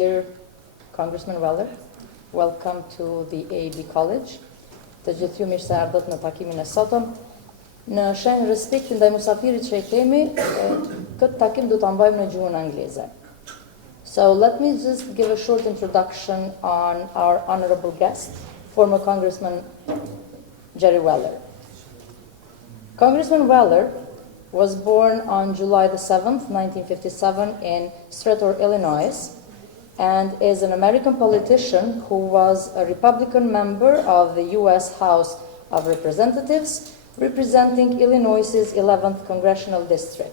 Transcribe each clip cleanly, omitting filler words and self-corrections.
Dear Congressman Weller, welcome to the AAB College. Të gjithë ju mirë se ardhët në takimin e sotëm. Në shenjë respekti ndaj musafirit që e kemi, këtë takim do ta mbajmë në gjuhën angleze. So let me just give a short introduction on our honorable guest, former Congressman Jerry Weller. Congressman Weller was born on July the 7th, 1957 in Strathmore, Illinois, and is an American politician who was a Republican member of the U.S. House of Representatives, representing Illinois' 11th Congressional District.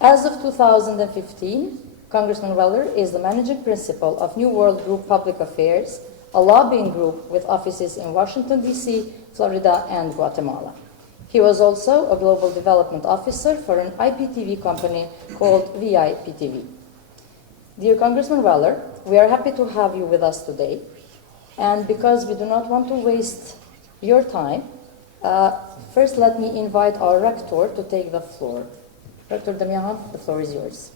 As of 2015, Congressman Weller is the managing principal of New World Group Public Affairs, a lobbying group with offices in Washington, D.C., Florida, and Guatemala. He was also a global development officer for an IPTV company called VIPTV. Dear Congressman Weller, we are happy to have you with us today. And because we do not want to waste your time, first let me invite our rector to take the floor. Rector Damian, the floor is yours.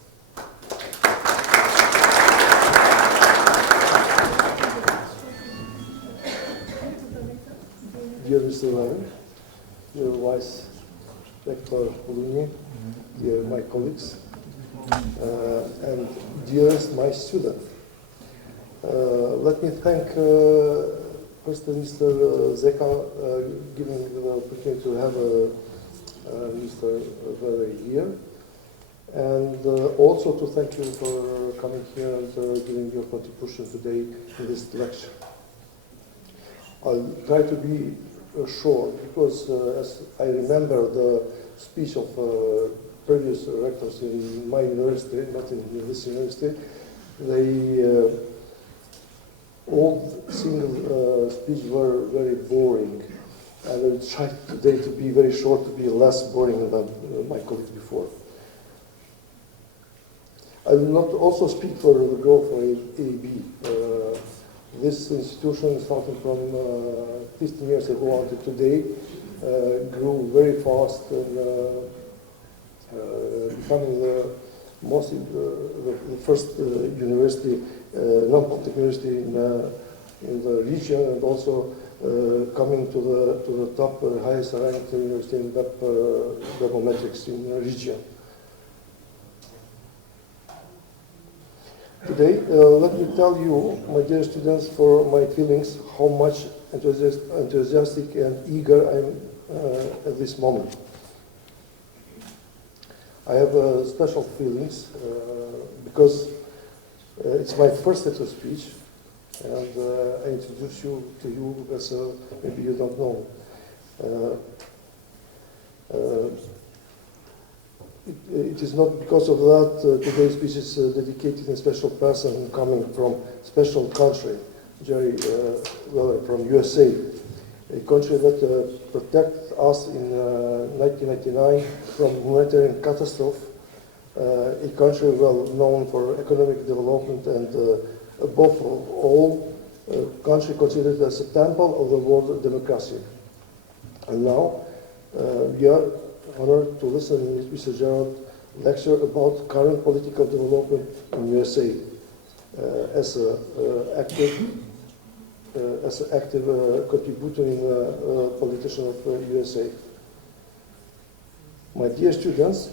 Dear Mr. Weller, dear Vice Rector Buluni, dear my colleagues, and dearest my student. Let me thank first Mr. Zeka giving me the opportunity to have Mr. Weller here, and also to thank you for coming here and giving your contribution today in this lecture. I'll try to be short because as I remember the speech of previous rectors in my university, not in this university, they all single speeches were very boring. I will try today to be very short, to be less boring than my colleagues before. I will not also speak for the growth of AAB. This institution, starting from 15 years ago until today, grew very fast and becoming the first university, non-profit university in the region, and also coming to the top highest ranked university in webometrics in the region. Today, let me tell you, my dear students, for my feelings, how much enthusiastic and eager I am at this moment. I have special feelings because it's my first lecture speech, and I introduce you to you as maybe you don't know. It is not because of that today's speech is dedicated to a special person coming from special country, Jerry Weller from USA, a country that protected us in 1999 from humanitarian catastrophe, a country well known for economic development, and above all, a country considered as a temple of the world democracy. And now we are honored to listen to Mr. Gerald lecture about current political development in USA as an active contributor in politician of USA. My dear students,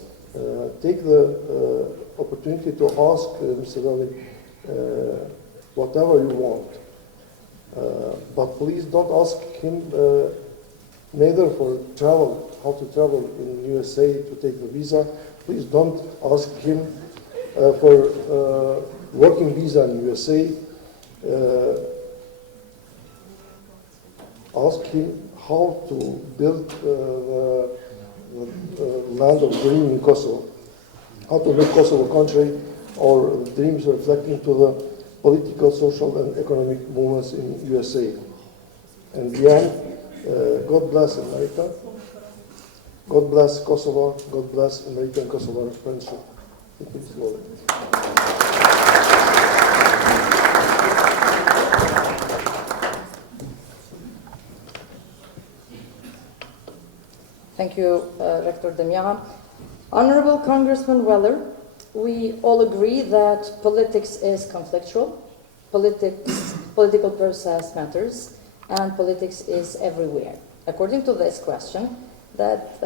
take the opportunity to ask Mr. Weller whatever you want, but please don't ask him neither for travel, how to travel in USA to take the visa. Please don't ask him for working visa in USA. Ask him how to build the land of dream in Kosovo, how to make Kosovo a country, or dreams reflecting to the political, social, and economic movements in USA. And beyond, God bless America, God bless Kosovo, God bless American-Kosovo friendship. Thank you, Mr. Weller. Thank you, Rector Damian. Honorable Congressman Weller, we all agree that politics is conflictual, political process matters, and politics is everywhere. According to this question, that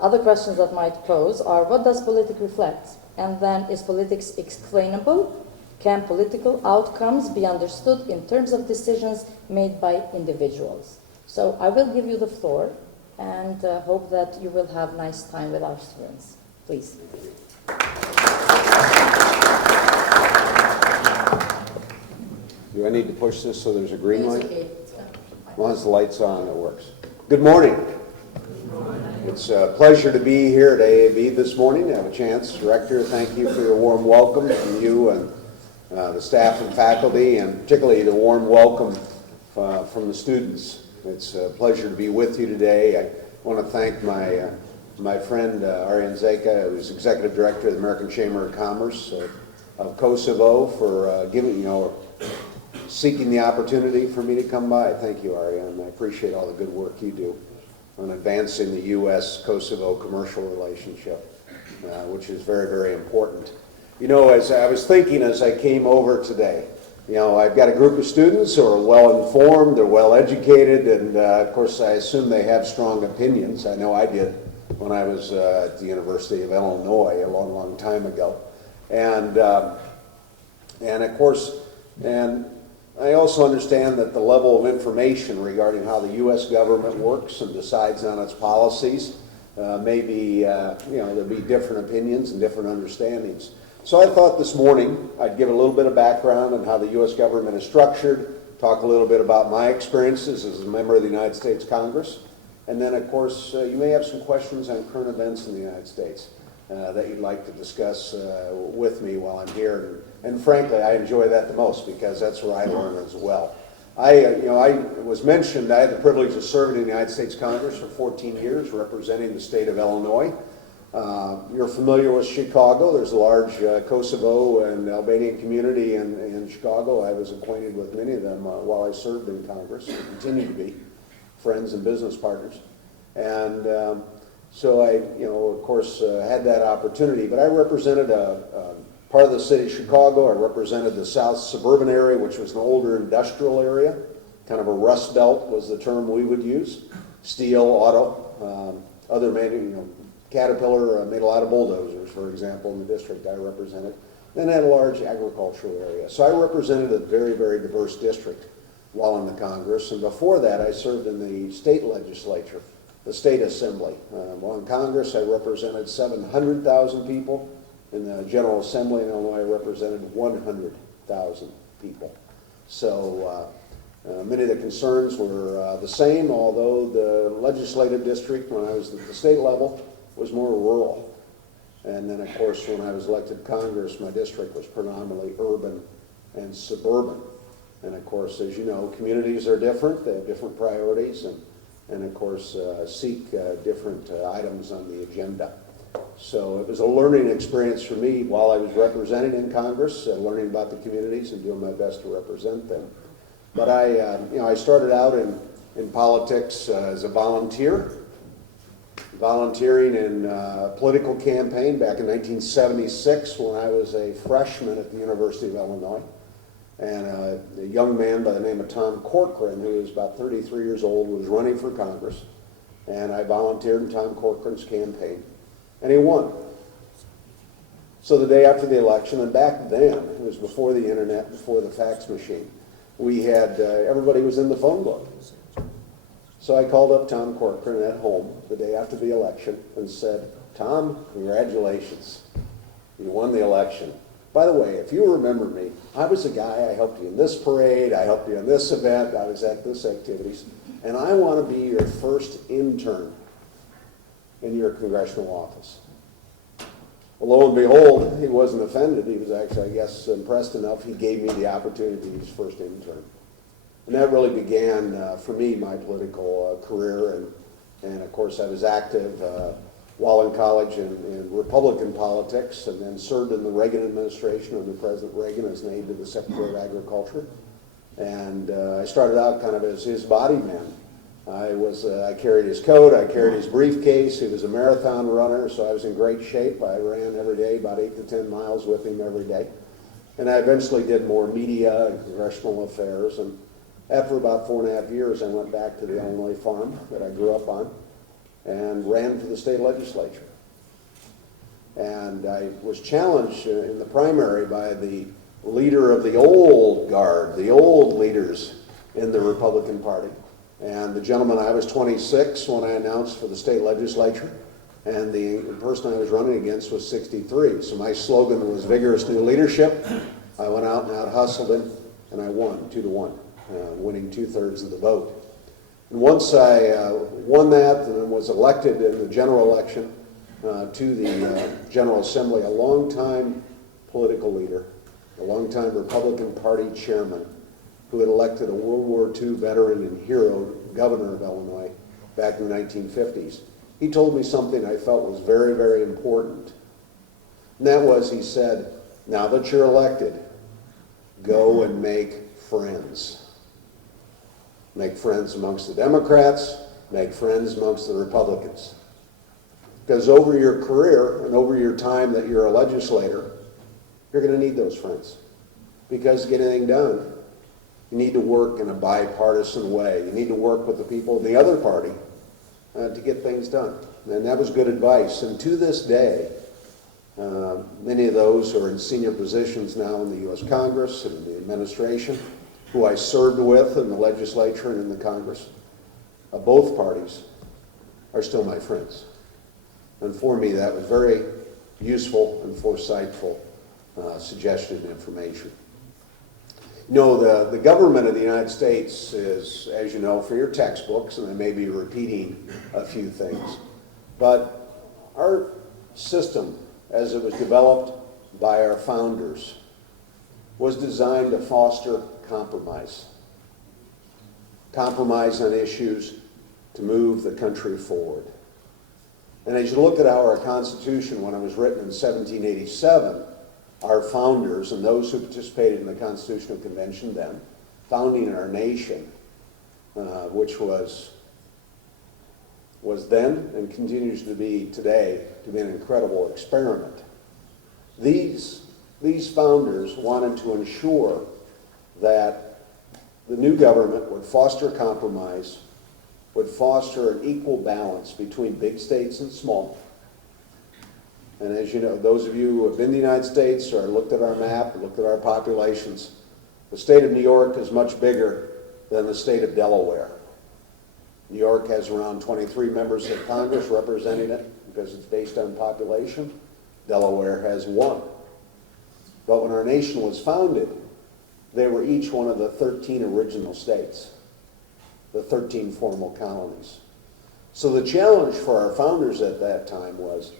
other questions that might pose are, what does politics reflect? And then, is politics explainable? Can political outcomes be understood in terms of decisions made by individuals? So I will give you the floor and hope that you will have nice time with our students. Please. Do I need to push this so there's a green light? Okay. As long as the light's on, it works. Good morning. It's a pleasure to be here at AAB this morning. I have a chance. Director, thank you for your warm welcome from you and the staff and faculty, and particularly the warm welcome from the students. It's a pleasure to be with you today. I want to thank my friend Arjan Zeka, who's Executive Director of the American Chamber of Commerce of Kosovo, for seeking the opportunity for me to come by. Thank you, Arjan. I appreciate all the good work you do on advancing the U.S.-Kosovo commercial relationship, which is very, very important. You know, as I was thinking as I came over today, I've got a group of students who are well-informed, they're well-educated, and of course I assume they have strong opinions. I know I did when I was at the University of Illinois a long, long time ago. And of course, I also understand that the level of information regarding how the U.S. government works and decides on its policies may be, there'll be different opinions and different understandings. So I thought this morning I'd give a little bit of background on how the U.S. government is structured, talk a little bit about my experiences as a member of the United States Congress, and then of course you may have some questions on current events in the United States that you'd like to discuss with me while I'm here. And frankly, I enjoy that the most because that's where I learn as well. I was mentioned, I had the privilege of serving in the United States Congress for 14 years, representing the state of Illinois. You're familiar with Chicago. There's a large Kosovo and Albanian community in Chicago. I was acquainted with many of them while I served in Congress, and continue to be friends and business partners. And so I, of course, had that opportunity. But I represented a part of the city of Chicago. I represented the south suburban area, which was an older industrial area. Kind of a rust belt was the term we would use. Steel, auto, other Caterpillar made a lot of bulldozers, for example, in the district I represented. Then had a large agricultural area. So I represented a very, very diverse district while in the Congress. And before that, I served in the state legislature, the state assembly. While in Congress, I represented 700,000 people. In the General Assembly in Illinois, I represented 100,000 people. So many of the concerns were the same, although the legislative district, when I was at the state level, was more rural. And then, of course, when I was elected to Congress, my district was predominantly urban and suburban. And, of course, as you know, communities are different. They have different priorities and of course, seek different items on the agenda. So it was a learning experience for me while I was representing in Congress, learning about the communities and doing my best to represent them. But I started out in politics as a volunteer, volunteering in a political campaign back in 1976 when I was a freshman at the University of Illinois. And a young man by the name of Tom Corcoran, who was about 33 years old, was running for Congress. And I volunteered in Tom Corcoran's campaign. And he won. So the day after the election, and back then, it was before the internet, before the fax machine, we had, everybody was in the phone book. So I called up Tom Corcoran at home the day after the election and said, Tom, congratulations. You won the election. By the way, if you remember me, I was a guy, I helped you in this parade, I helped you in this event, I was at this activities, and I want to be your first intern in your congressional office. Well, lo and behold, he wasn't offended. He was actually, I guess, impressed enough. He gave me the opportunity to be his first intern. And that really began, for me, my political career. And of course, I was active while in college in Republican politics, and then served in the Reagan administration under President Reagan as an aide to the Secretary of Agriculture. And I started out kind of as his body man I carried his coat, I carried his briefcase. He was a marathon runner, so I was in great shape. I ran every day, about 8 to 10 miles with him every day. And I eventually did more media and congressional affairs. And after about 4.5 years, I went back to the Illinois farm that I grew up on and ran for the state legislature. And I was challenged in the primary by the leader of the old guard, the old leaders in the Republican Party. And the gentleman, I was 26 when I announced for the state legislature, and the person I was running against was 63. So my slogan was vigorous new leadership. I went out and out-hustled him, and I won 2-1, winning 2/3 of the vote. And once I won that and was elected in the general election to the General Assembly, a longtime political leader, a longtime Republican Party chairman, who had elected a World War II veteran and hero, governor of Illinois, back in the 1950s. He told me something I felt was very, very important. And that was, he said, now that you're elected, go and make friends. Make friends amongst the Democrats, make friends amongst the Republicans. Because over your career and over your time that you're a legislator, you're going to need those friends. Because to get anything done, you need to work in a bipartisan way. You need to work with the people of the other party to get things done. And that was good advice. And to this day, many of those who are in senior positions now in the U.S. Congress and in the administration, who I served with in the legislature and in the Congress, both parties are still my friends. And for me, that was very useful and foresightful suggestion and information. You know, the government of the United States is, as you know, for your textbooks, and I may be repeating a few things, but our system, as it was developed by our founders, was designed to foster compromise. Compromise on issues to move the country forward. And as you look at our Constitution, when it was written in 1787, our founders and those who participated in the Constitutional Convention then, founding our nation, which was then and continues to be today to be an incredible experiment. These founders wanted to ensure that the new government would foster compromise, would foster an equal balance between big states and small. And as you know, those of you who have been in the United States or looked at our map, or looked at our populations, the state of New York is much bigger than the state of Delaware. New York has around 23 members of Congress representing it because it's based on population. Delaware has 1. But when our nation was founded, they were each one of the 13 original states, the 13 formal colonies. So the challenge for our founders at that time was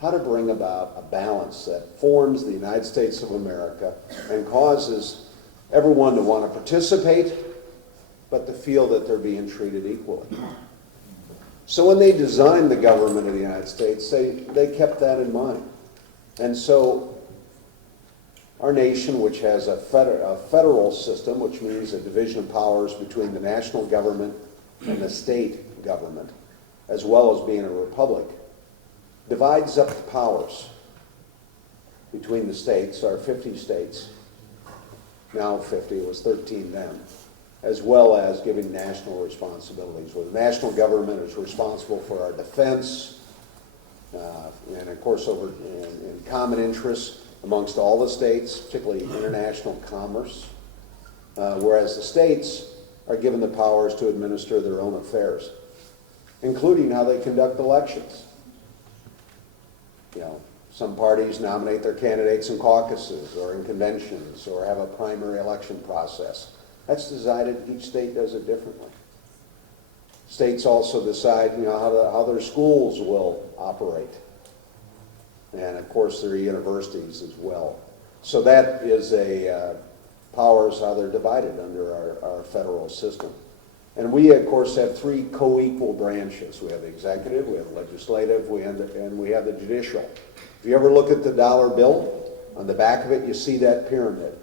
how to bring about a balance that forms the United States of America and causes everyone to want to participate, but to feel that they're being treated equally. So when they designed the government of the United States, they kept that in mind. And so our nation, which has a federal system, which means a division of powers between the national government and the state government, as well as being a republic, divides up the powers between the states, our 50 states, now 50, it was 13 then, as well as giving national responsibilities, where the national government is responsible for our defense, and of course over in common interests amongst all the states, particularly international commerce, whereas the states are given the powers to administer their own affairs, including how they conduct elections. You know, some parties nominate their candidates in caucuses or in conventions or have a primary election process. That's decided, each state does it differently. States also decide, you know, how their schools will operate. And of course their universities as well. So that is powers, how they're divided under our federal system. And we, of course, have 3 co-equal branches. We have the executive, we have the legislative, and we have the judicial. If you ever look at the dollar bill, on the back of it, you see that pyramid.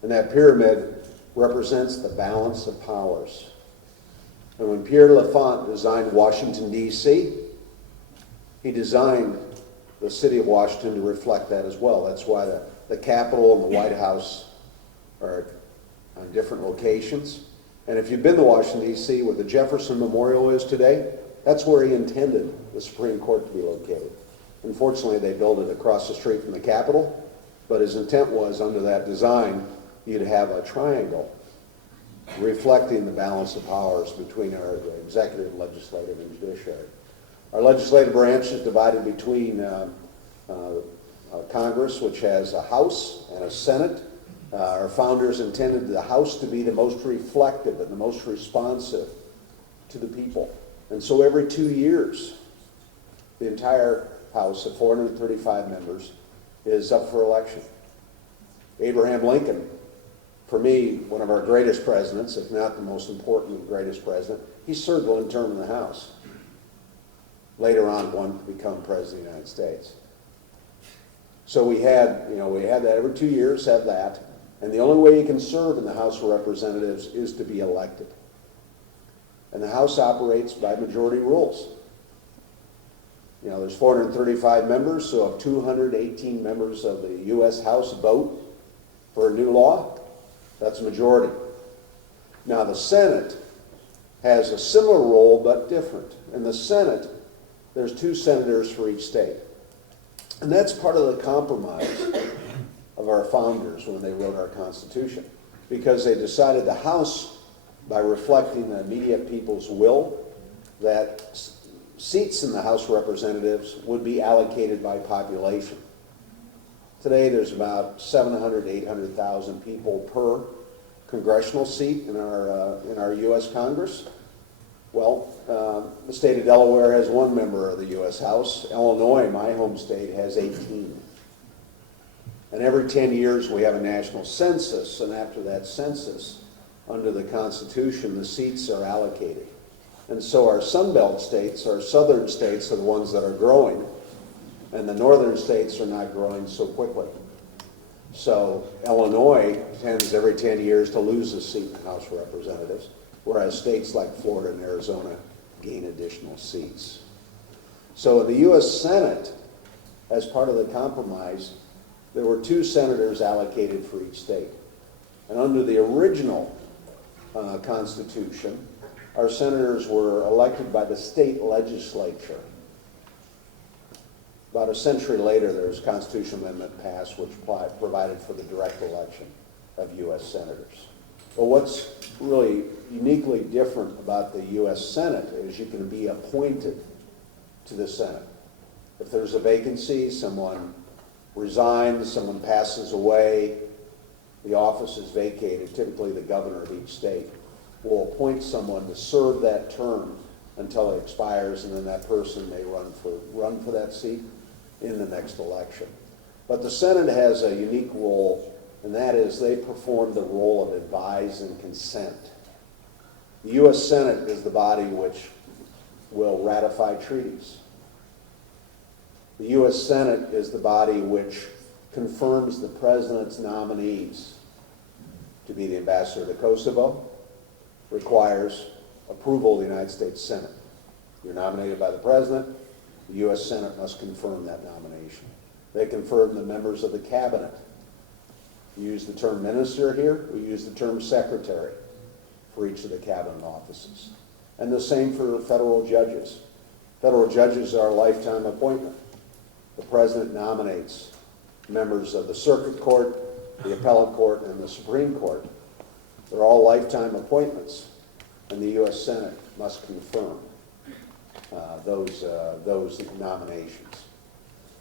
And that pyramid represents the balance of powers. And when Pierre L'Enfant designed Washington, D.C., he designed the city of Washington to reflect that as well. That's why the Capitol and the White House are on different locations. And if you've been to Washington, D.C., where the Jefferson Memorial is today, that's where he intended the Supreme Court to be located. Unfortunately, they built it across the street from the Capitol, but his intent was, under that design, you'd have a triangle reflecting the balance of powers between our executive, legislative, and judiciary. Our legislative branch is divided between Congress, which has a House and a Senate. Our founders intended the House to be the most reflective and the most responsive to the people. And so every 2 years, the entire House of 435 members is up for election. Abraham Lincoln, for me, one of our greatest presidents, if not the most important and greatest president, he served one term in the House. Later on, won to become President of the United States. So we had that every 2 years, have that. And the only way you can serve in the House of Representatives is to be elected. And the House operates by majority rules. You know, there's 435 members, so if 218 members of the U.S. House vote for a new law, that's a majority. Now, the Senate has a similar role, but different. In the Senate, there's 2 senators for each state. And that's part of the compromise of our founders when they wrote our Constitution, because they decided the House, by reflecting the immediate people's will, that seats in the House of Representatives would be allocated by population. Today, there's about 700,000 to 800,000 people per congressional seat in our U.S. Congress. Well, the state of Delaware has 1 member of the U.S. House. Illinois, my home state, has 18. And every 10 years, we have a national census, and after that census, under the Constitution, the seats are allocated. And so our Sun Belt states, our southern states, are the ones that are growing, and the northern states are not growing so quickly. So Illinois tends every 10 years to lose a seat in the House of Representatives, whereas states like Florida and Arizona gain additional seats. So in the U.S. Senate, as part of the compromise, there were 2 senators allocated for each state. And under the original Constitution, our senators were elected by the state legislature. About a century later, there was a constitutional amendment passed which provided for the direct election of U.S. senators. But what's really uniquely different about the U.S. Senate is you can be appointed to the Senate. If there's a vacancy, someone resigns, someone passes away, the office is vacated, typically the governor of each state will appoint someone to serve that term until it expires, and then that person may run for that seat in the next election. But the Senate has a unique role, and that is they perform the role of advise and consent. The U.S. Senate is the body which will ratify treaties. The U.S. Senate is the body which confirms the president's nominees to be the ambassador to Kosovo, requires approval of the United States Senate. You're nominated by the president, the U.S. Senate must confirm that nomination. They confirm the members of the cabinet. We use the term minister here, we use the term secretary for each of the cabinet offices. And the same for federal judges. Federal judges are a lifetime appointment. The president nominates members of the circuit court, the appellate court, and the Supreme Court. They're all lifetime appointments, and the U.S. Senate must confirm those nominations.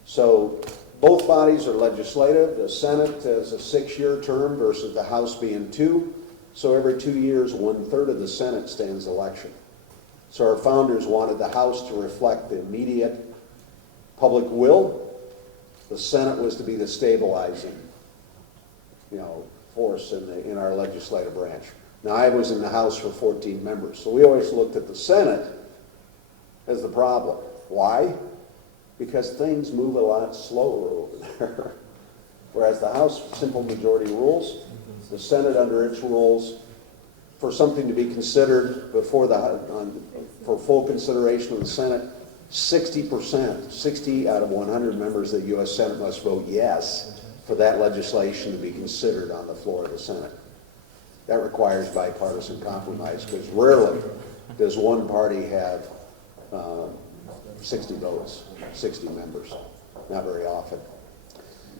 So both bodies are legislative. The Senate has a 6-year term versus the House being 2. So every 2 years, 1/3 of the Senate stands election. So our founders wanted the House to reflect the immediate public will. The Senate was to be the stabilizing, force in our legislative branch. Now, I was in the House for 14 members, so we always looked at the Senate as the problem. Why? Because things move a lot slower over there. Whereas the House, simple majority rules, the Senate under its rules for something to be considered before for full consideration of the Senate, 60%, 60 out of 100 members of the U.S. Senate must vote yes for that legislation to be considered on the floor of the Senate. That requires bipartisan compromise, because rarely does one party have 60 votes, 60 members. Not very often.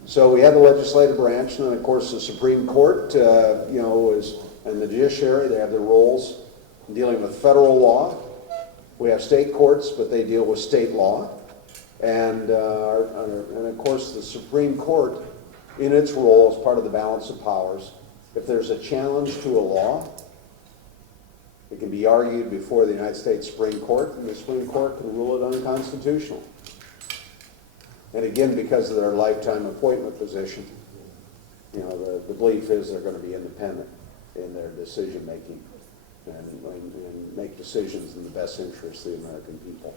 So we have the legislative branch, and then of course the Supreme Court, and the judiciary, they have their roles in dealing with federal law. We have state courts, but they deal with state law. And of course the Supreme Court, in its role as part of the balance of powers, if there's a challenge to a law, it can be argued before the United States Supreme Court, and the Supreme Court can rule it unconstitutional. And again, because of their lifetime appointment position, the belief is they're going to be independent in their decision making and make decisions in the best interest of the American people.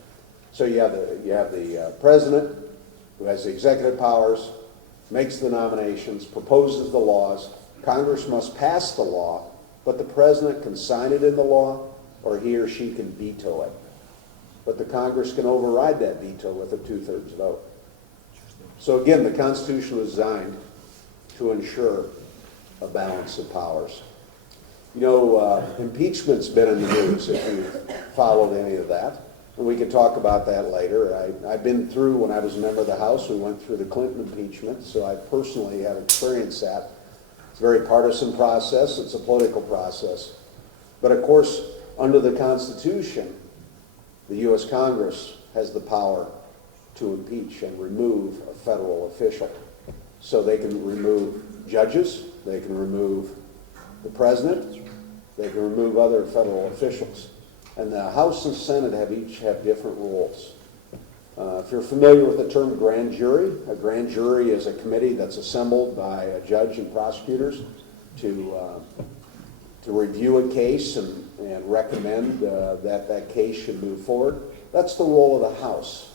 So you have the president, who has the executive powers, makes the nominations, proposes the laws. Congress must pass the law, but the president can sign it into law, or he or she can veto it. But the Congress can override that veto with a 2/3 vote. So again, the Constitution was designed to ensure a balance of powers. Impeachment's been in the news, if you've followed any of that. And we could talk about that later. I've been through, when I was a member of the House, we went through the Clinton impeachment, so I personally have experienced that. It's a very partisan process. It's a political process. But of course, under the Constitution, the U.S. Congress has the power to impeach and remove a federal official. So they can remove judges, they can remove the president, they can remove other federal officials. And the House and Senate each have different roles. If you're familiar with the term grand jury, a grand jury is a committee that's assembled by a judge and prosecutors to review a case and recommend that case should move forward. That's the role of the House.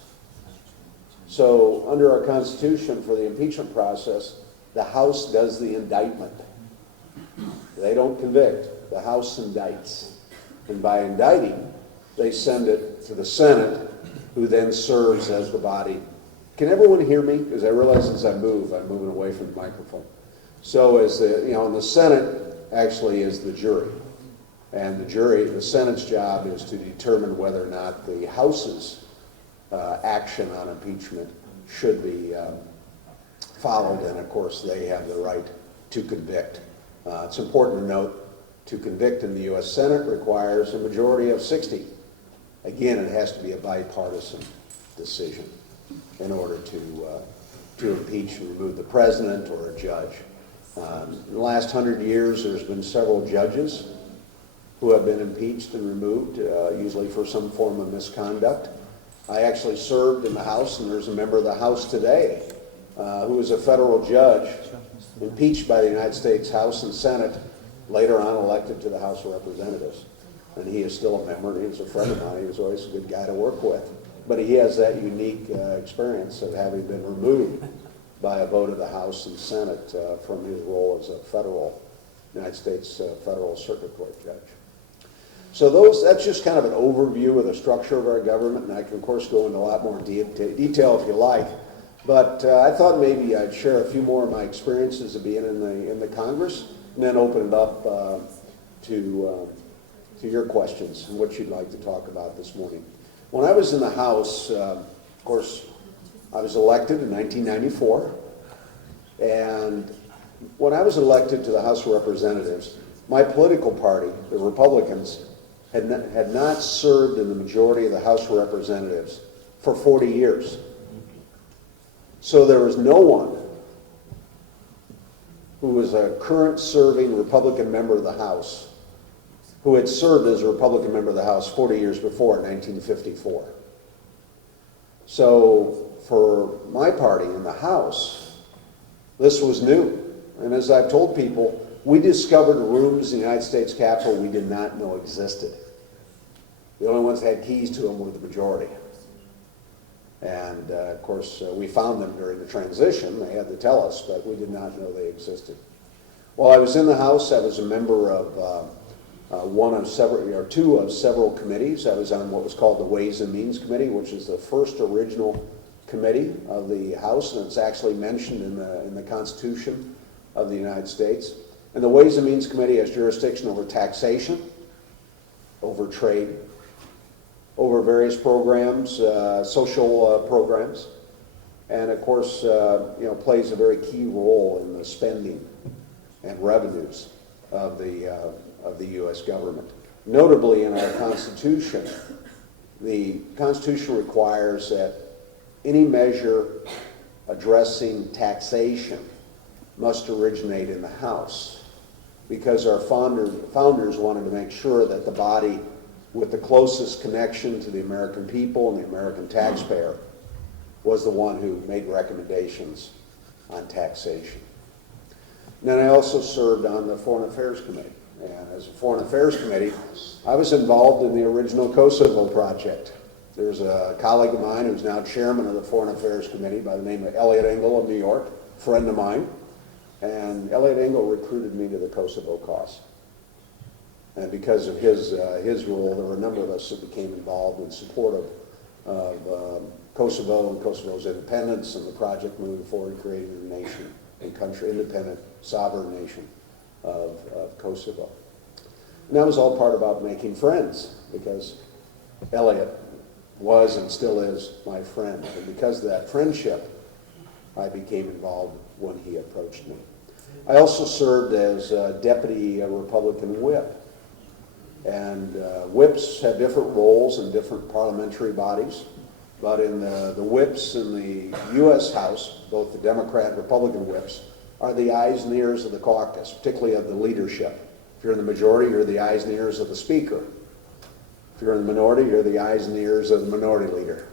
So under our Constitution, for the impeachment process, the House does the indictment. They don't convict. The House indicts. And by indicting, they send it to the Senate, who then serves as the body. Can everyone hear me? Because I realize as I'm moving away from the microphone. So and the Senate actually is the jury. And the Senate's job is to determine whether or not the House's action on impeachment should be followed, and of course they have the right to convict. It's important to note, to convict in the U.S. Senate requires a majority of 60. Again, it has to be a bipartisan decision in order to impeach and remove the president or a judge. In the last 100 years, there's been several judges who have been impeached and removed, usually for some form of misconduct. I actually served in the House, and there's a member of the House today who was a federal judge, impeached by the United States House and Senate, later on elected to the House of Representatives. And he is still a member. He was a friend of mine. He was always a good guy to work with. But he has that unique experience of having been removed by a vote of the House and Senate from his role as a United States Federal Circuit Court judge. So that's just kind of an overview of the structure of our government, and I can, of course, go into a lot more detail if you like. But I thought maybe I'd share a few more of my experiences of being in the Congress, and then open it up to your questions and what you'd like to talk about this morning. When I was in the House, of course, I was elected in 1994, and when I was elected to the House of Representatives, my political party, the Republicans, had not served in the majority of the House of Representatives for 40 years. So there was no one who was a current serving Republican member of the House who had served as a Republican member of the House 40 years before, in 1954. So for my party in the House, this was new. And as I've told people, we discovered rooms in the United States Capitol we did not know existed. The only ones that had keys to them were the majority. And of course, we found them during the transition. They had to tell us, but we did not know they existed. While I was in the House, I was a member of two of several committees. I was on what was called the Ways and Means Committee, which is the first original committee of the House, and it's actually mentioned in the Constitution of the United States. And the Ways and Means Committee has jurisdiction over taxation, over trade, over various programs, social programs, and of course, plays a very key role in the spending and revenues of the U.S. government. Notably, in our Constitution, the Constitution requires that any measure addressing taxation must originate in the House, because our founders wanted to make sure that the body with the closest connection to the American people and the American taxpayer was the one who made recommendations on taxation. And then I also served on the Foreign Affairs Committee. And as a Foreign Affairs Committee, I was involved in the original Kosovo project. There's a colleague of mine who's now chairman of the Foreign Affairs Committee by the name of Elliot Engel of New York, a friend of mine. And Elliot Engel recruited me to the Kosovo cause. And because of his role, there were a number of us that became involved in support of Kosovo and Kosovo's independence and the project moving forward, creating a nation and country, independent, sovereign nation of Kosovo. And that was all part about making friends, because Elliot was and still is my friend. And because of that friendship, I became involved when he approached me. I also served as deputy Republican whip. And whips have different roles in different parliamentary bodies. But in the whips in the U.S. House, both the Democrat and Republican whips, are the eyes and ears of the caucus, particularly of the leadership. If you're in the majority, you're the eyes and ears of the speaker. If you're in the minority, you're the eyes and ears of the minority leader.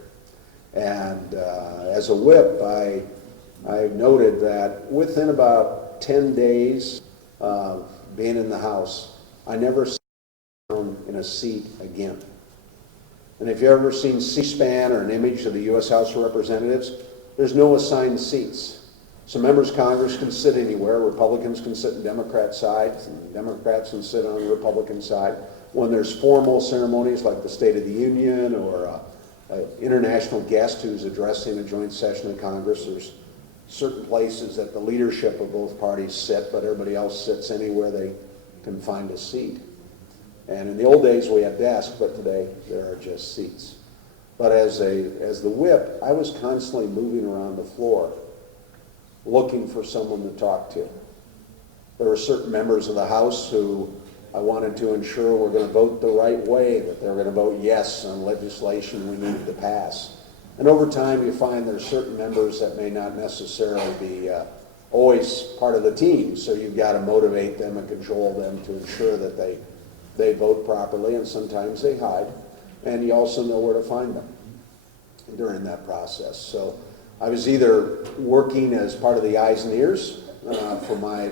And as a whip, I noted that within about 10 days of being in the House, I never sat down in a seat again. And if you've ever seen C-SPAN or an image of the U.S. House of Representatives, there's no assigned seats. So members of Congress can sit anywhere. Republicans can sit on Democrat sides, and Democrats can sit on the Republican side. When there's formal ceremonies like the State of the Union or an international guest who's addressing a joint session of Congress, there's certain places that the leadership of both parties sit, but everybody else sits anywhere they can find a seat. And in the old days we had desks, but today there are just seats. But as the whip, I was constantly moving around the floor, looking for someone to talk to. There were certain members of the House who I wanted to ensure were going to vote the right way, that they were going to vote yes on legislation we needed to pass. And over time you find there's certain members that may not necessarily be always part of the team, so you've got to motivate them and cajole them to ensure that they vote properly, and sometimes they hide, and you also know where to find them during that process. So I was either working as part of the eyes and ears for my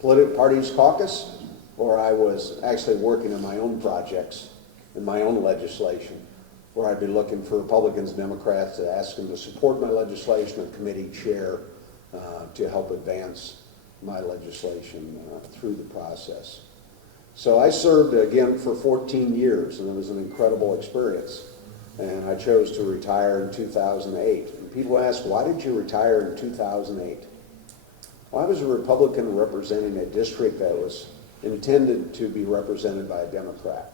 political party's caucus, or I was actually working on my own projects and my own legislation, where I'd be looking for Republicans and Democrats to ask them to support my legislation, a committee chair to help advance my legislation through the process. So I served again for 14 years, and it was an incredible experience. And I chose to retire in 2008. And people ask, why did you retire in 2008? Well, I was a Republican representing a district that was intended to be represented by a Democrat.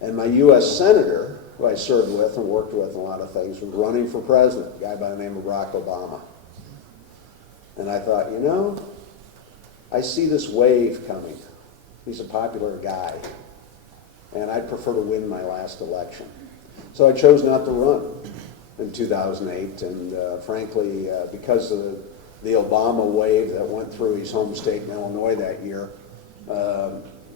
And my U.S. Senator, who I served with and worked with in a lot of things, was running for president, a guy by the name of Barack Obama. And I thought, you know, I see this wave coming. He's a popular guy, and I'd prefer to win my last election. So I chose not to run in 2008, and frankly, because of the Obama wave that went through his home state in Illinois that year,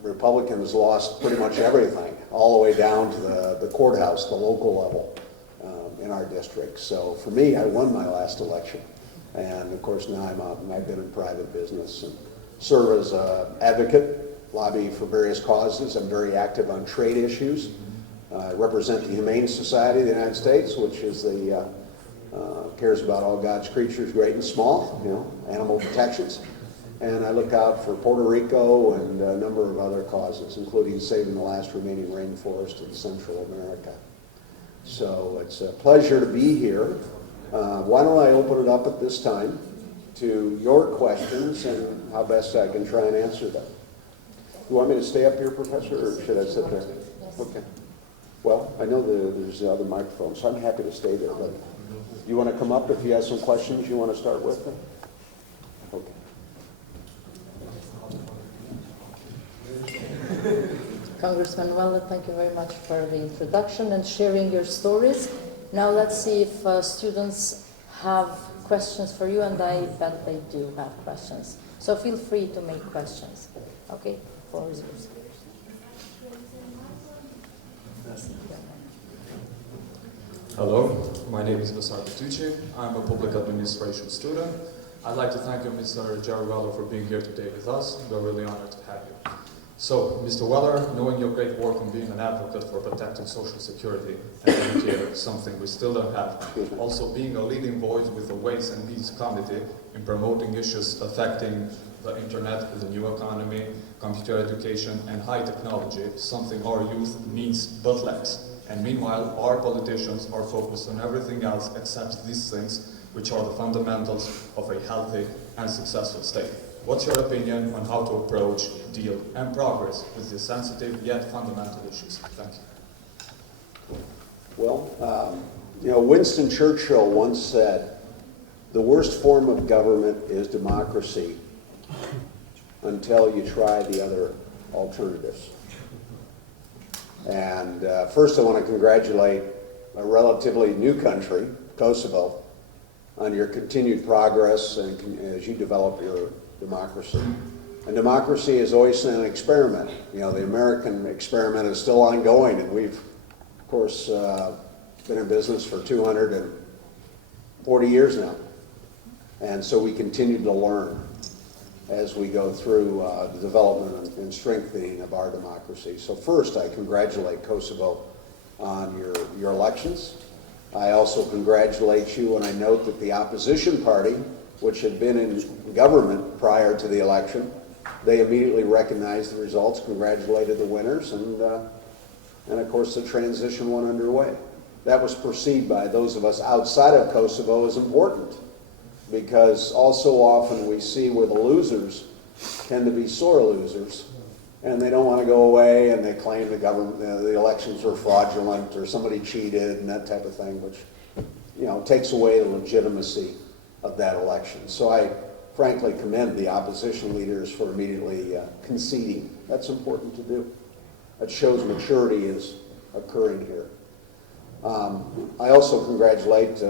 Republicans lost pretty much everything, all the way down to the courthouse, the local level in our district. So for me, I won my last election, and of course now I'm out, and I've been in private business and serve as an advocate, lobby for various causes. I'm very active on trade issues. I represent the Humane Society of the United States, which is cares about all God's creatures, great and small, animal protections. And I look out for Puerto Rico and a number of other causes, including saving the last remaining rainforest in Central America. So it's a pleasure to be here. Why don't I open it up at this time to your questions and how best I can try and answer them. You want me to stay up here, Professor, or should I sit there? Okay. Well, I know there's the other microphone, so I'm happy to stay there. But you want to come up if you have some questions you want to start with? Okay. Congressman Weller, thank you very much for the introduction and sharing your stories. Now let's see if students have questions for you, and I bet they do have questions. So feel free to make questions. Okay, floor is yours. Hello, my name is Vasar Tucci. I'm a public administration student. I'd like to thank you, Mr. Jerry Weller, for being here today with us. We're really honored to have you. So, Mr. Weller, knowing your great work on being an advocate for protecting Social Security and Medicare, something we still don't have, also being a leading voice with the Ways and Means Committee in promoting issues affecting the internet, the new economy, computer education, and high technology, something our youth needs but lacks. And meanwhile, our politicians are focused on everything else except these things, which are the fundamentals of a healthy and successful state. What's your opinion on how to approach, deal, and progress with these sensitive yet fundamental issues? Thank you. Well, Winston Churchill once said, the worst form of government is democracy until you try the other alternatives. And first I want to congratulate a relatively new country, Kosovo, on your continued progress and as you develop your democracy. And democracy is always an experiment. The American experiment is still ongoing, and we've, of course, been in business for 240 years now. And so we continue to learn as we go through the development and strengthening of our democracy. So first, I congratulate Kosovo on your elections. I also congratulate you, and I note that the opposition party, which had been in government prior to the election, they immediately recognized the results, congratulated the winners, and of course the transition went underway. That was perceived by those of us outside of Kosovo as important, because also often we see where the losers tend to be sore losers, and they don't want to go away and they claim the government, the elections were fraudulent or somebody cheated and that type of thing, which takes away the legitimacy of that election. So I frankly commend the opposition leaders for immediately conceding. That's important to do. That shows maturity is occurring here. I also congratulate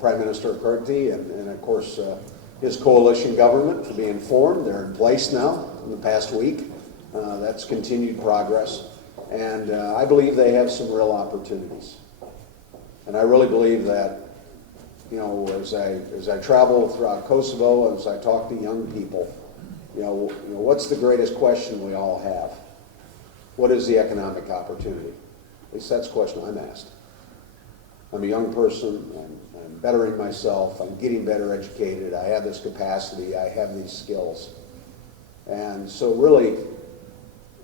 Prime Minister Kurti and of course his coalition government for being formed. They're in place now in the past week. That's continued progress. And I believe they have some real opportunities. And I really believe that as I travel throughout Kosovo, as I talk to young people, what's the greatest question we all have? What is the economic opportunity? At least that's the question I'm asked. I'm a young person, I'm bettering myself, I'm getting better educated, I have this capacity, I have these skills. And so really,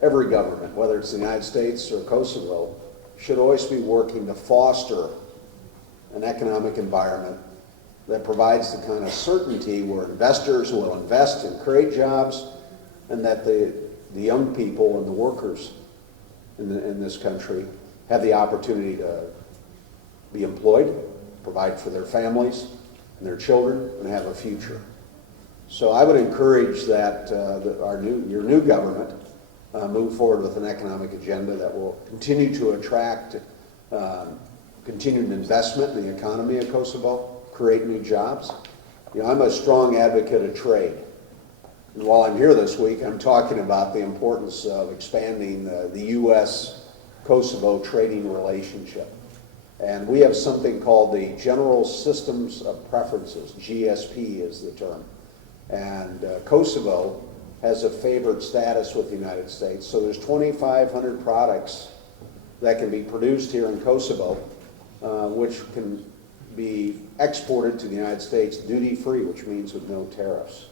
every government, whether it's the United States or Kosovo, should always be working to foster an economic environment that provides the kind of certainty where investors will invest and create jobs, and that the young people and the workers in this country have the opportunity to be employed, provide for their families and their children, and have a future. So I would encourage that your new government move forward with an economic agenda that will continue to attract continued investment in the economy of Kosovo, create new jobs. I'm a strong advocate of trade. And while I'm here this week, I'm talking about the importance of expanding the U.S.-Kosovo trading relationship. And we have something called the General Systems of Preferences, GSP is the term. And Kosovo has a favored status with the United States. So there's 2,500 products that can be produced here in Kosovo, which can be exported to the United States duty-free, which means with no tariffs.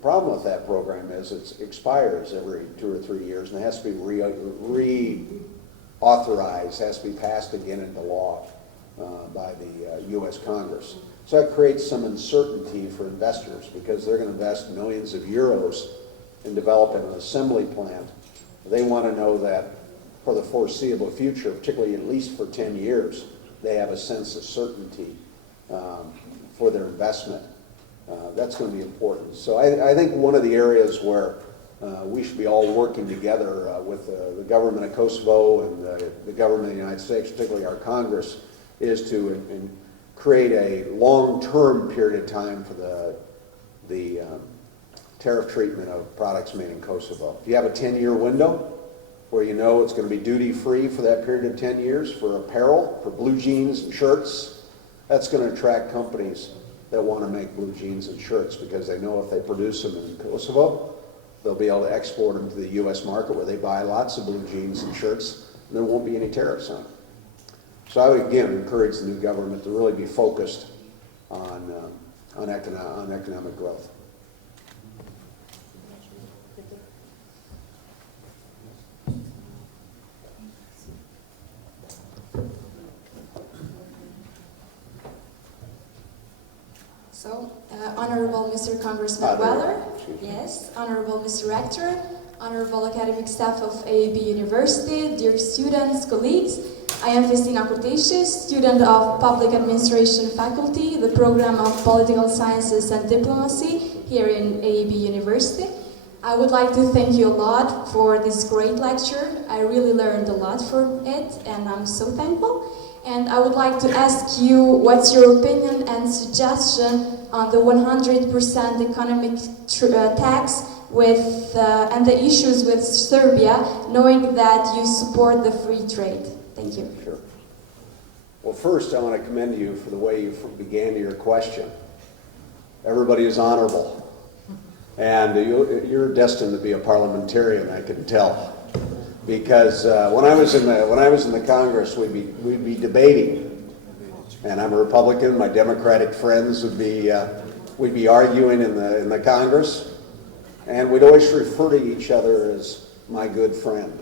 problem with that program is it expires every 2 or 3 years, and it has to be reauthorized, has to be passed again into law by the U.S. Congress. So that creates some uncertainty for investors because they're going to invest millions of euros in developing an assembly plant. They want to know that for the foreseeable future, particularly at least for 10 years, they have a sense of certainty for their investment. That's going to be important. So I think one of the areas where we should be all working together with the government of Kosovo and the government of the United States, particularly our Congress, is to create a long-term period of time for the tariff treatment of products made in Kosovo. If you have a 10-year window where you know it's going to be duty-free for that period of 10 years for apparel, for blue jeans and shirts, that's going to attract companies that want to make blue jeans and shirts because they know if they produce them in Kosovo, they'll be able to export them to the U.S. market where they buy lots of blue jeans and shirts, and there won't be any tariffs on them. So I would, again, encourage the new government to really be focused on economic growth. So, Honorable Mr. Congressman Weller, yes, Honorable Mr. Rector, Honorable Academic Staff of AAB University, dear students, colleagues, I am Festina Cortesius, student of Public Administration Faculty, the program of Political Sciences and Diplomacy here in AAB University. I would like to thank you a lot for this great lecture. I really learned a lot from it, and I'm so thankful. And I would like to ask you what's your opinion and suggestion on the 100% economic tax and the issues with Serbia, knowing that you support the free trade. Thank you. Sure. Well, first, I want to commend you for the way you began your question. Everybody is honorable. And you're destined to be a parliamentarian, I can tell. Because when I was in the Congress, we'd be debating, and I'm a Republican. My Democratic friends would be we'd be arguing in the Congress, and we'd always refer to each other as my good friend,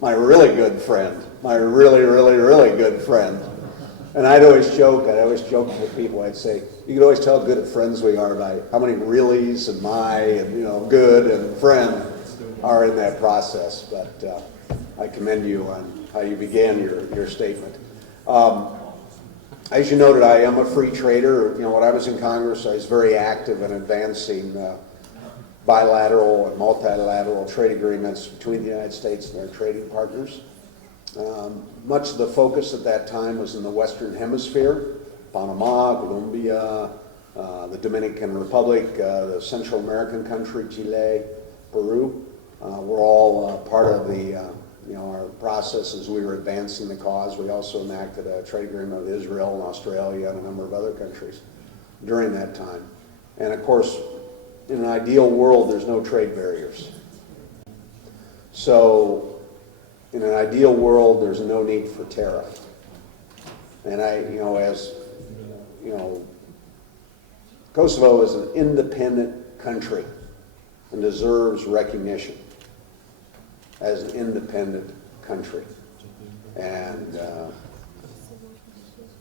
my really good friend, my really, really, really good friend. And I'd always joke with people. I'd say, you can always tell how good friends we are by how many reallys and good and friend are in that process, but I commend you on how you began your statement. As you noted, I am a free trader. When I was in Congress, I was very active in advancing bilateral and multilateral trade agreements between the United States and their trading partners. Much of the focus at that time was in the Western Hemisphere, Panama, Colombia, the Dominican Republic, the Central American country, Chile, Peru. We're all part of our process as we were advancing the cause. We also enacted a trade agreement with Israel and Australia and a number of other countries during that time. And of course, in an ideal world, there's no trade barriers. So, in an ideal world, there's no need for tariff. And Kosovo is an independent country and deserves recognition as an independent country. And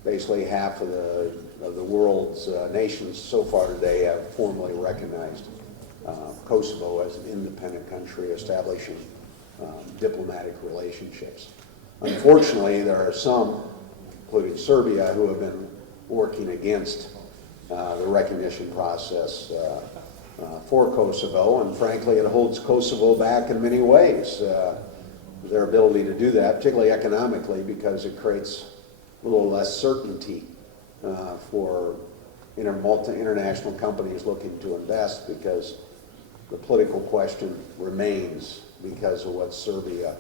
basically half of the world's nations so far today have formally recognized Kosovo as an independent country, establishing diplomatic relationships. Unfortunately, there are some, including Serbia, who have been working against the recognition process for Kosovo, and frankly, it holds Kosovo back in many ways. Their ability to do that, particularly economically, because it creates a little less certainty for international companies looking to invest, because the political question remains because of what Serbia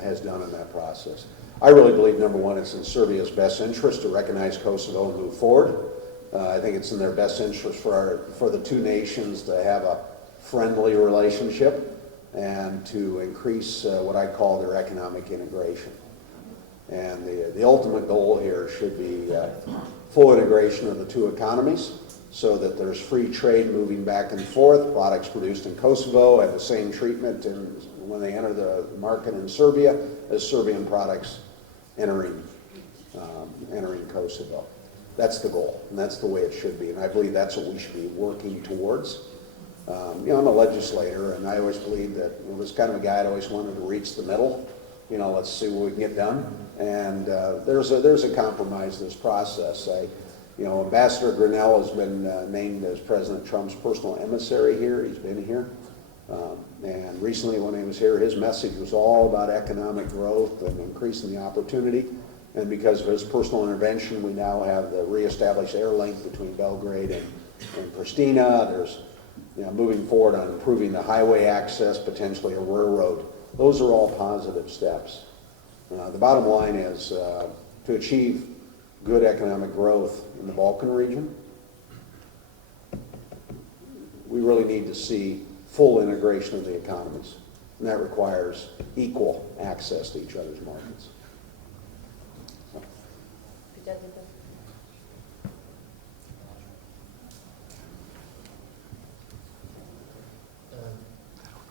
has done in that process. I really believe, number one, it's in Serbia's best interest to recognize Kosovo and move forward. I think it's in their best interest for the two nations to have a friendly relationship and to increase what I call their economic integration. And the ultimate goal here should be full integration of the two economies so that there's free trade moving back and forth. Products produced in Kosovo have the same treatment when they enter the market in Serbia as Serbian products entering Kosovo. That's the goal, and that's the way it should be, and I believe that's what we should be working towards. I'm a legislator, and I always believed that I was kind of a guy that always wanted to reach the middle. Let's see what we can get done, and there's a compromise in this process. Ambassador Grinnell has been named as President Trump's personal emissary here. He's been here. And recently when he was here, his message was all about economic growth and increasing the opportunity. And because of his personal intervention, we now have the reestablished air link between Belgrade and Pristina. There's moving forward on improving the highway access, potentially a railroad. Those are all positive steps. The bottom line is to achieve good economic growth in the Balkan region, we really need to see full integration of the economies, and that requires equal access to each other's markets.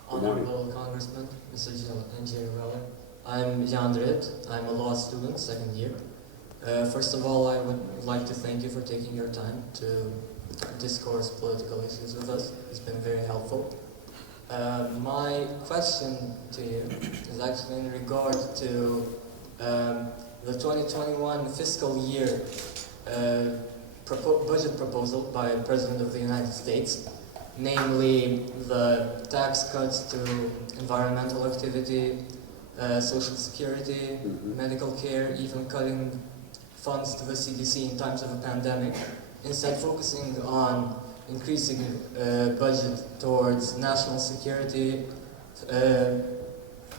Honorable Congressman, Mr. Jerry Weller, I'm Jan Drit. I'm a law student, second year. First of all, I would like to thank you for taking your time to discourse political issues with us. It's been very helpful. My question to you is actually in regard to the 2021 fiscal year budget proposal by the President of the United States, namely the tax cuts to environmental activity, social security, medical care, even cutting funds to the CDC in times of a pandemic, instead focusing on increasing budget towards national security,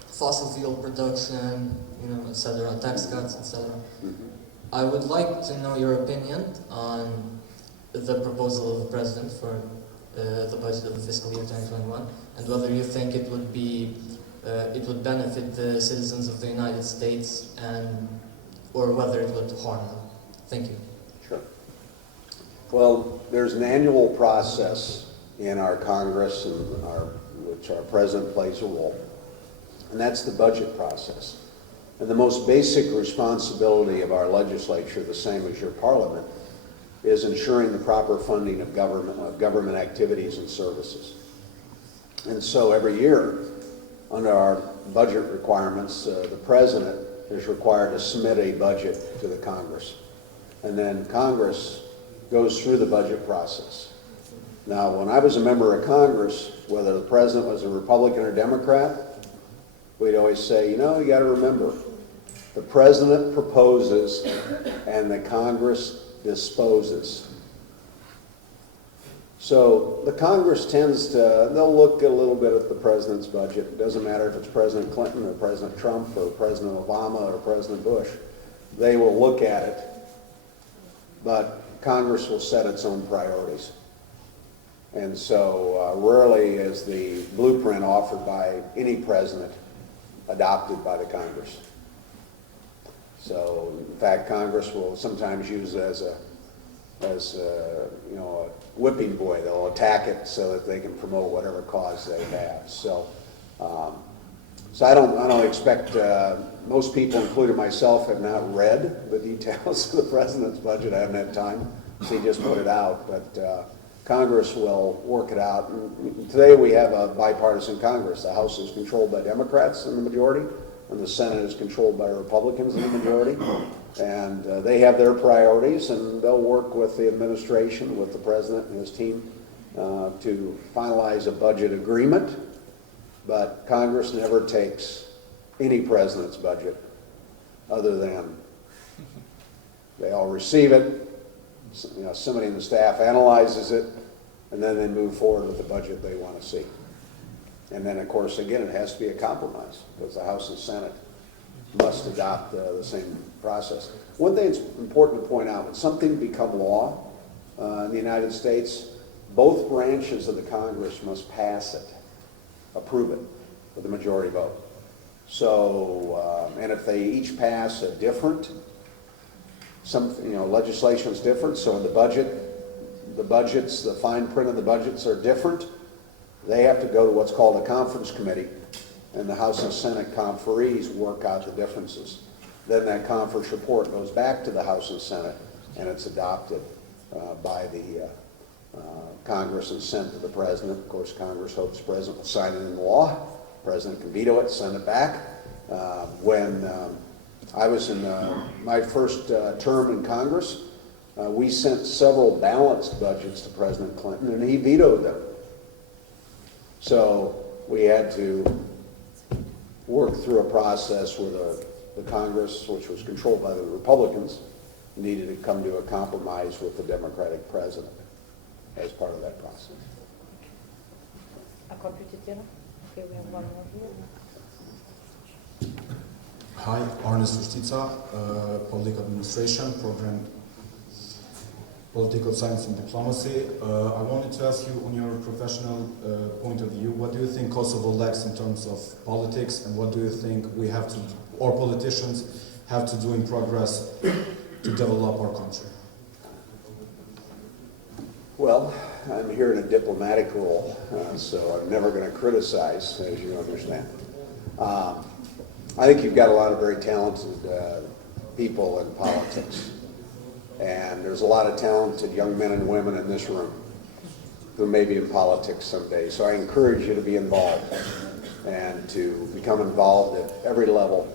fossil fuel production, etc., tax cuts, etc. I would like to know your opinion on the proposal of the President for the budget of the fiscal year 2021, and whether you think it would benefit the citizens of the United States, or whether it would harm them. Thank you. Sure. Well, there's an annual process in our Congress in which our President plays a role, and that's the budget process. And the most basic responsibility of our legislature, the same as your Parliament, is ensuring the proper funding of government activities and services. And so every year, under our budget requirements, the President is required to submit a budget to the Congress. And then Congress goes through the budget process. Now, when I was a member of Congress, whether the President was a Republican or Democrat, we'd always say, you got to remember, the President proposes and the Congress disposes. So the Congress they'll look a little bit at the President's budget. It doesn't matter if it's President Clinton or President Trump or President Obama or President Bush. They will look at it, but Congress will set its own priorities. And so rarely is the blueprint offered by any president adopted by the Congress. So, in fact, Congress will sometimes use it as a whipping boy. They'll attack it so that they can promote whatever cause they have. So I don't expect most people, including myself, have not read the details of the President's budget. I haven't had time. So he just put it out, but Congress will work it out. And today we have a bipartisan Congress. The House is controlled by Democrats in the majority, and the Senate is controlled by Republicans in the majority. And they have their priorities, and they'll work with the administration, with the President and his team, to finalize a budget agreement. But Congress never takes any president's budget other than they all receive it. Somebody in the staff analyzes it, and then they move forward with the budget they want to see. And then, of course, again, it has to be a compromise, because the House and Senate must adopt the same process. One thing that's important to point out, when something becomes law in the United States, both branches of the Congress must pass it, approve it, with a majority vote. So, and if they each pass a different, legislation is different, so in the budget, the budgets, the fine print of the budgets are different, they have to go to what's called a conference committee, and the House and Senate conferees work out the differences. Then that conference report goes back to the House and Senate, and it's adopted by the Congress and sent to the President. Of course, Congress hopes the President will sign it into law. The President can veto it, send it back. When I was in my first term in Congress, we sent several balanced budgets to President Clinton, and he vetoed them. So we had to work through a process where the Congress, which was controlled by the Republicans, needed to come to a compromise with the Democratic President as part of that process. A contributor? Okay, we have one more here. Hi, Ernest Rustica, Public Administration, Program Political Science and Diplomacy. I wanted to ask you, on your professional point of view, what do you think Kosovo lacks in terms of politics, and what do you think we have to, or politicians have to do in progress to develop our country? Well, I'm here in a diplomatic role, so I'm never going to criticize, as you understand. I think you've got a lot of very talented people in politics. And there's a lot of talented young men and women in this room who may be in politics someday. So I encourage you to be involved and to become involved at every level,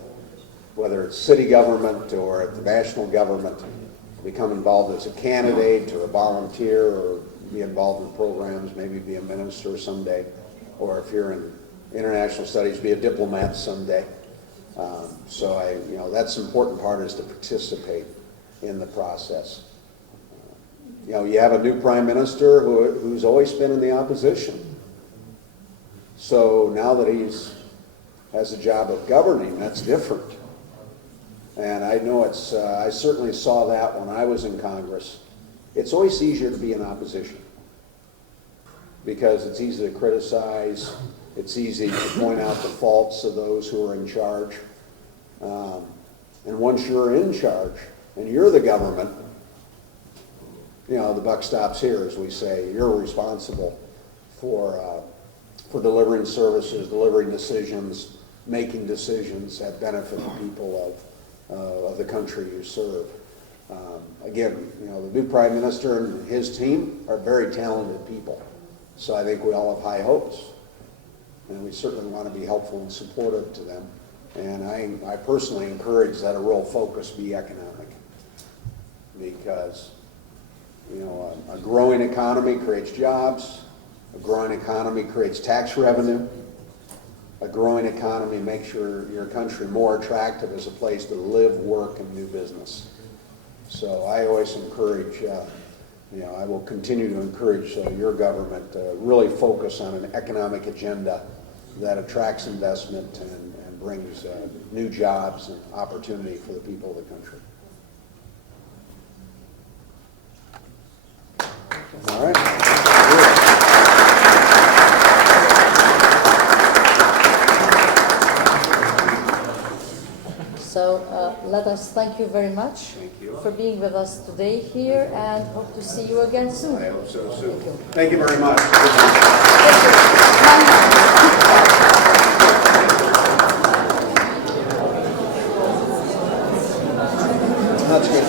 whether it's city government or at the national government. Become involved as a candidate or a volunteer, or be involved in programs, maybe be a minister someday, or if you're in international studies, be a diplomat someday. So that's the important part, is to participate in the process. You have a new prime minister who's always been in the opposition. So now that has the job of governing, that's different. And I know I certainly saw that when I was in Congress. It's always easier to be in opposition because it's easy to criticize, it's easy to point out the faults of those who are in charge. And once you're in charge and you're the government, the buck stops here, as we say. You're responsible for delivering services, delivering decisions, making decisions that benefit the people of the country you serve. Again, the new Prime Minister and his team are very talented people. So I think we all have high hopes. And we certainly want to be helpful and supportive to them. And I personally encourage that a real focus be economic. Because, a growing economy creates jobs. A growing economy creates tax revenue. A growing economy makes your country more attractive as a place to live, work, and do business. So I always encourage, I will continue to encourage your government to really focus on an economic agenda that attracts investment and brings new jobs and opportunity for the people of the country. All right. So let us thank you very much for being with us today here, and hope to see you again soon. I hope so soon. Thank you very much. That's good.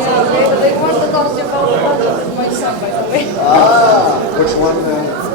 Yeah, they wanted to ask you about the budget of my son, by the way. Which one?